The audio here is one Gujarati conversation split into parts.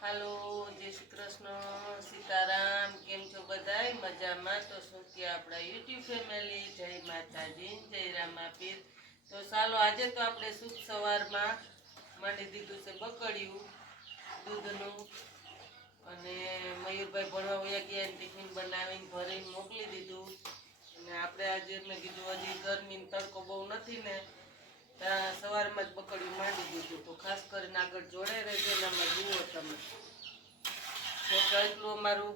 હાલો, જય શ્રી કૃષ્ણ, સીતારામ. કેમ છો બધાય? મજામાં? તો શું કે આપણા યુટ્યુબ ફેમિલી, જય માતાજી, જય રામાપીર. તો ચાલો આજે તો આપણે શુભ સવારમાં માંડી દીધું છે બકડિયું દૂધનું, અને મયુરભાઈ ભણવા વયા ગયા, ટિફિન બનાવીને ભરીને મોકલી દીધું. અને આપણે આજે મેં કીધું હજી ગરમી તડકો બહુ નથી ને, સવારમાં જ બકડિયું માંડી દીધું. તો ખાસ કરીને આગળ જોડાઈ રહેજો, એનામાં જુઓ તમે. તો એટલું અમારું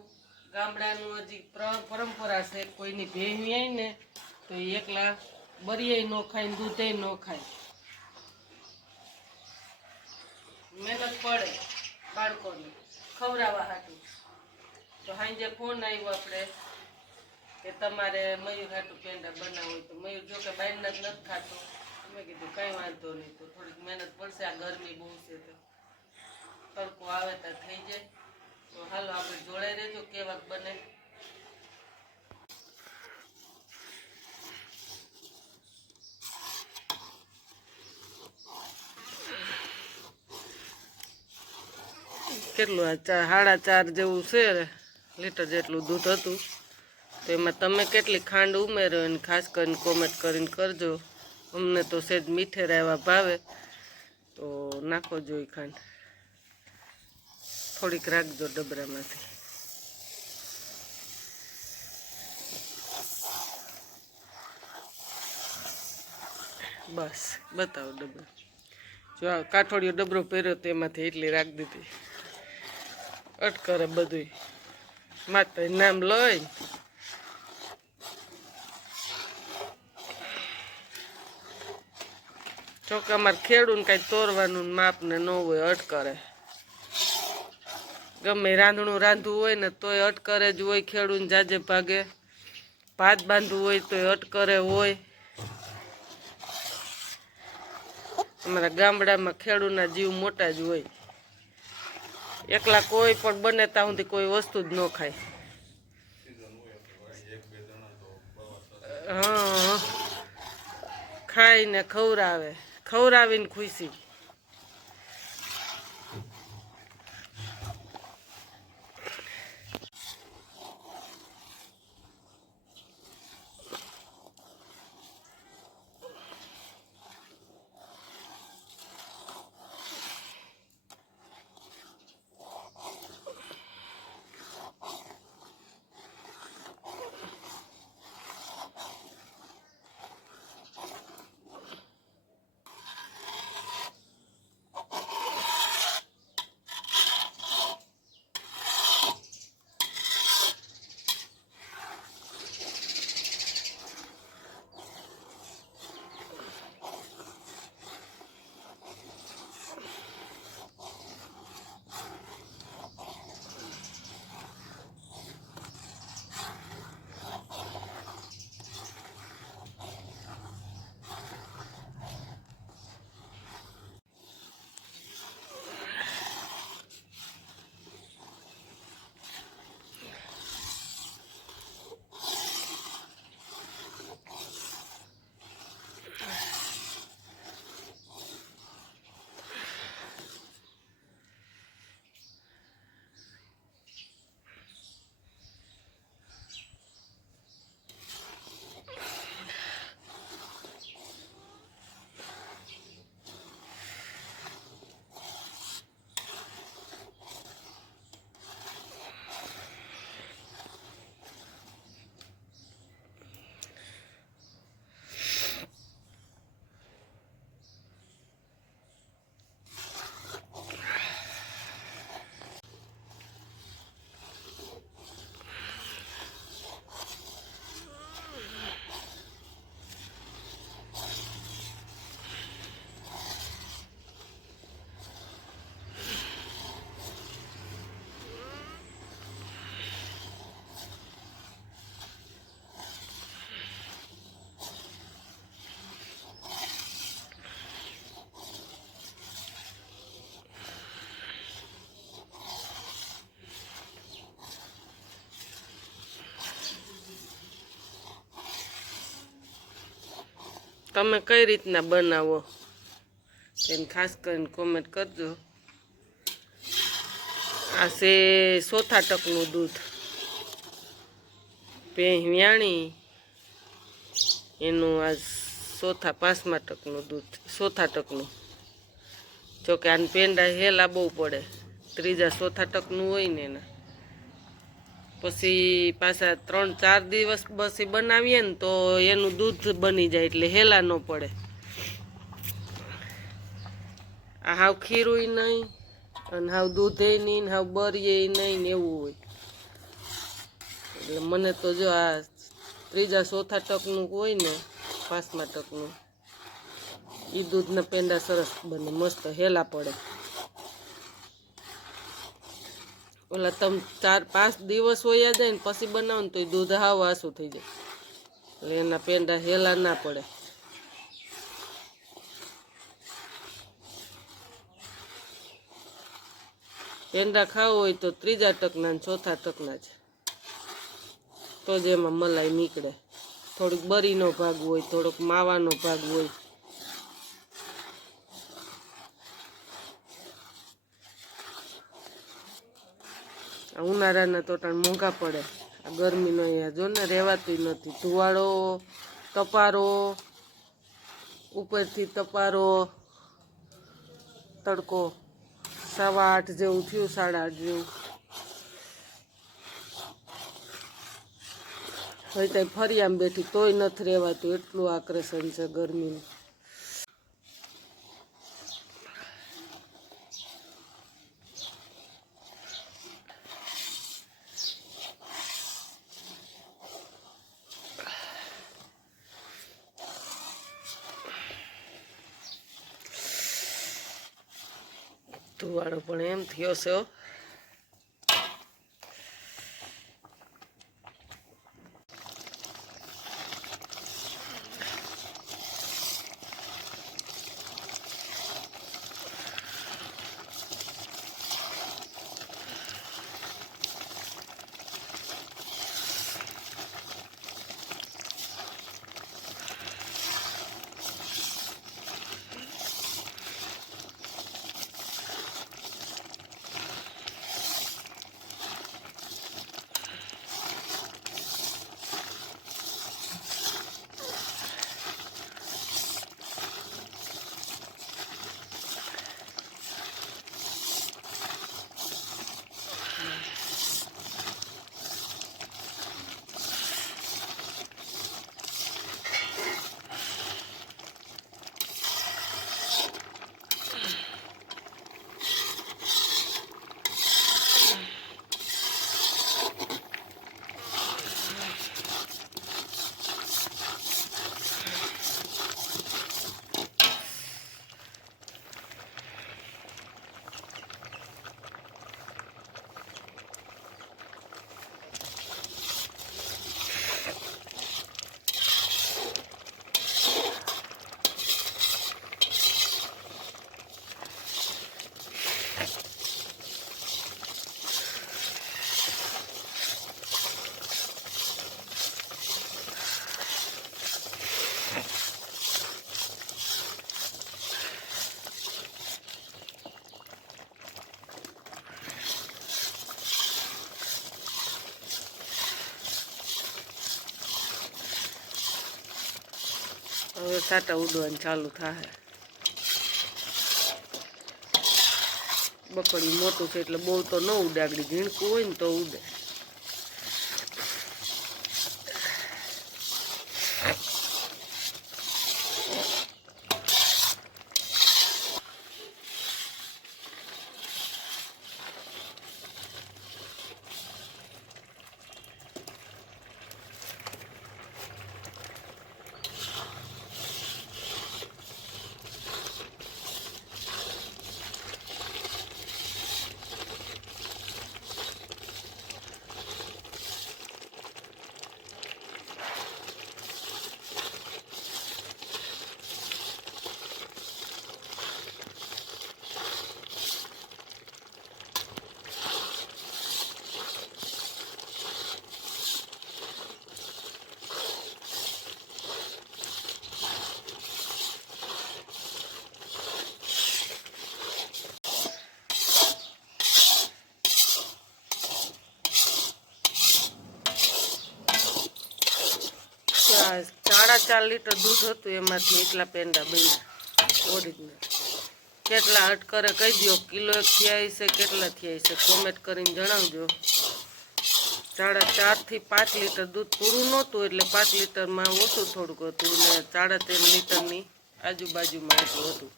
ગામડાનું હજી પરંપરા છે, કોઈની ભેહવી આવી ને તો એકલા બરિયાઈ ન ખાય ને દૂધે ન ખાય. મહેનત પડે બાળકોને ખવડાવવા હાટું. તો સાંજે ફોન આવ્યો આપણે કે તમારે મયુર હાટું પેંડા બનાવો હોય તો મયુર જો કે બહારના જ નથી ખાતો. મેં કીધું કાંઈ વાંધો નહીં, તો થોડીક મહેનત પડશે, આ ગરમી બહુ છે તો તડકો આવે તો થઈ જાય. તો હાલો આપણે જોડાઈ રહેજો કેવાક બને. કેટલું આ 4.5 જેવું છે, લીટર જેટલું દૂધ હતું. તો એમાં તમે કેટલી ખાંડ ઉમેરો અને ખાસ કરીને કોમેન્ટ કરીને કરજો. અમને તો સેજ મીઠેરા એવા ભાવે, તો નાખો જોઈ ખાંડ, થોડીક રાખજો ડબરામાંથી. બસ બતાવો ડબરો. જો આ કાઠોડિયો ડબરો પહેર્યો તેમાંથી એટલી રાખી દીધી. અટકરે બધું માતા નામ લઈ. ચોકે અમારે ખેડૂને કાંઈ તોરવાનું માપ ને ન હોય, અટકરે. ગમે રાંધણું રાંધવું હોય ને તોય અટકરે જ હોય. ખેડૂને જાજે ભાગે ભાત બાંધવું હોય તોય અટકરે હોય. અમારા ગામડામાં ખેડૂના જીવ મોટા જ હોય. એકલા કોઈ પણ બને ત્યાં સુધી કોઈ વસ્તુ જ ન ખાય. હા, ખાઈને ખવડાવીને ખુશી. તમે કઈ રીતના બનાવો એને ખાસ કરીને કોમેન્ટ કરજો. આ છે ચોથા ટકનું દૂધ. ભેંસ વ્યાણી એનું આ ચોથા પાંચમા ટકનું દૂધ, ચોથા ટકનું. જોકે આને પેંડા હેલા બહુ પડે, ત્રીજા ચોથા ટકનું હોય ને એના. પછી પાછા 3-4 દિવસ પછી બનાવીએ ને તો એનું દૂધ બની જાય એટલે હેલા ન પડે. આ હાવ ખીરું નહીં અને હાવ દૂધે નહીં ને હાવ બરીએ નહીં ને એવું હોય. એટલે મને તો જો આ ત્રીજા ચોથા ટકનું હોય ને પાંચમા ટકનું એ દૂધના પેંડા સરસ બને, મસ્ત હેલા પડે. ઓલા તમે 4-5 દિવસ હોયા જાય ને પછી બનાવો ને તો એ દૂધ હાવ આસું થઈ જાય, એટલે એના પેંડા હેલા ના પડે. પેંડા ખાવો હોય તો ત્રીજા ટકના ને ચોથા ટકના જ, તો જ એમાં મલાઈ નીકળે. થોડુંક બરીનો ભાગ હોય, થોડોક માવાનો ભાગ હોય. ઉનાળાના તો મોંઘા પડે, આ ગરમીનો અહીંયા જો ને રહેવાતું નથી. ધુવાળો, તપારો, ઉપરથી તપારો, તડકો 8:15 જેવું થયું, 8:30 જેવું. હવે ત્યાં ફરી આમ બેઠી તોય નથી રહેવાતું, એટલું આકર્ષણ છે ગરમીનું. ધુવાળો પણ એમ થયો છે. હવે સાટા ઉડવાનું ચાલુ થાય. બકડી મોટું છે એટલે બહુ તો ન ઉડે, આગળ ઝીણકું હોય ને તો ઉડે. 4.5 લીટર દૂધ હતું, એમાંથી એટલા પેંડા બન્યા ઓરિજિનલ. કેટલા હટ કરે કહી દો, કિલો એક થયા છે, કેટલા થયા છે કોમેન્ટ કરીને જણાવજો. 4.5 થી 5 લીટર દૂધ પૂરું નહોતું, એટલે 5 લીટરમાં ઓછું થોડુંક હતું, ને 13.5 લીટરની આજુબાજુમાં એટલું હતું.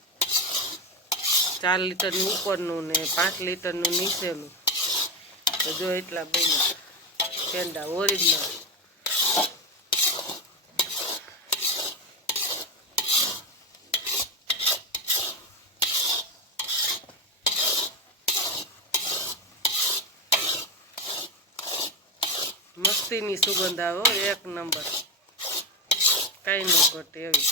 4 લીટરની ઉપરનું ને 5 લીટરનું નીચેનું. તો જો એટલા બન્યા પેંડા ઓરિજિનલ. મસ્તીની સુગંધ આવે, એક નંબર, કઈ ન ઘટે એવી.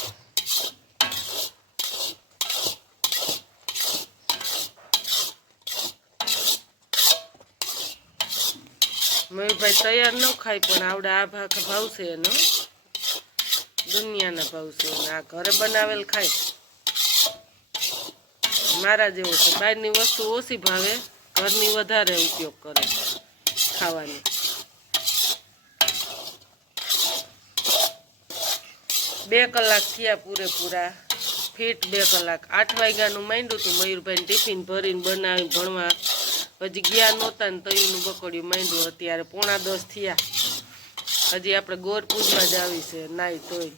મયુરભાઈ તૈયાર ન ખાય, પણ આવડે આ ભાવશે એનો, દુનિયાના ભાવશે. આ ઘરે બનાવેલ ખાય મારા જેવો છે. બહારની વસ્તુ ઓછી ભાવે, ઘરની વધારે ઉપયોગ કરે ખાવાની. 2 કલાક થયા પૂરેપૂરા, ફીટ 2 કલાક. 8 વાગ્યાનું માંડ્યું હતું મયુરભાઈને ટિફિન ભરીને બનાવી ભણવા. હજી ગયા નહોતા ને તૈયારનું બકોડ્યું માંડ્યું. અત્યારે 9:45 થયા. હજી આપણે ગોર પૂજમાં જ આવી છે નાઈ તોય.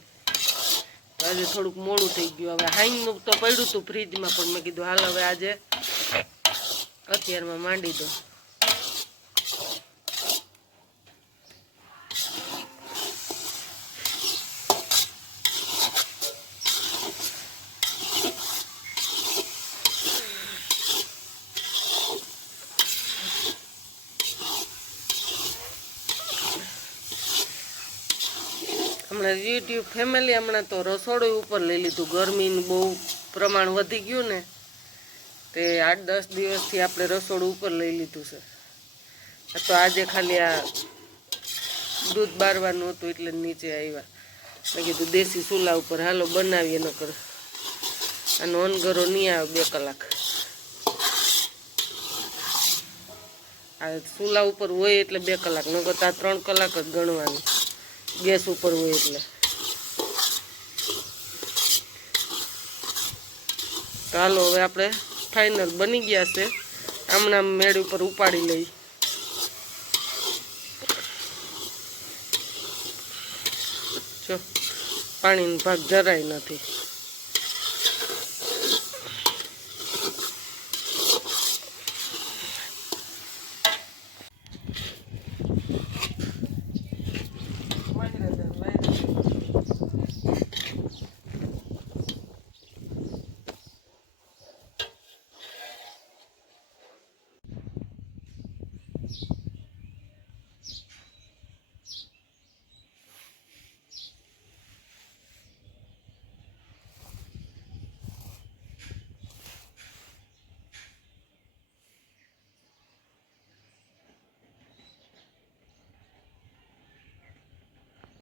આજે થોડુંક મોડું થઈ ગયું. હવે હાઈનું તો પડ્યું હતું ફ્રીજમાં, પણ મેં કીધું હાલ હવે આજે અત્યારમાં માંડી દો. હમણાં યુટ્યુબ ફેમિલી હમણાં તો રસોડું ઉપર લઈ લીધું. ગરમીનું બહુ પ્રમાણ વધી ગયું ને, તે 8-10 દિવસથી આપણે રસોડું ઉપર લઈ લીધું છે. તો આજે ખાલી આ દૂધ બારવાનું હતું એટલે નીચે આવ્યા. મેં કીધું દેશી ચૂલા ઉપર હાલો બનાવીએ, ન કર આનો અનગરો નહીં આવે 2 કલાક. આ ચૂલા ઉપર હોય એટલે 2 કલાક, ન કરતા 3 કલાક જ ગણવાનું ગેસ ઉપર હોય એટલે. તો હાલો હવે આપણે ફાઇનલ બની ગયા છે. હમણાં મેળ ઉપર ઉપાડી લઈ. જો પાણીનો ભાગ જરાય નથી.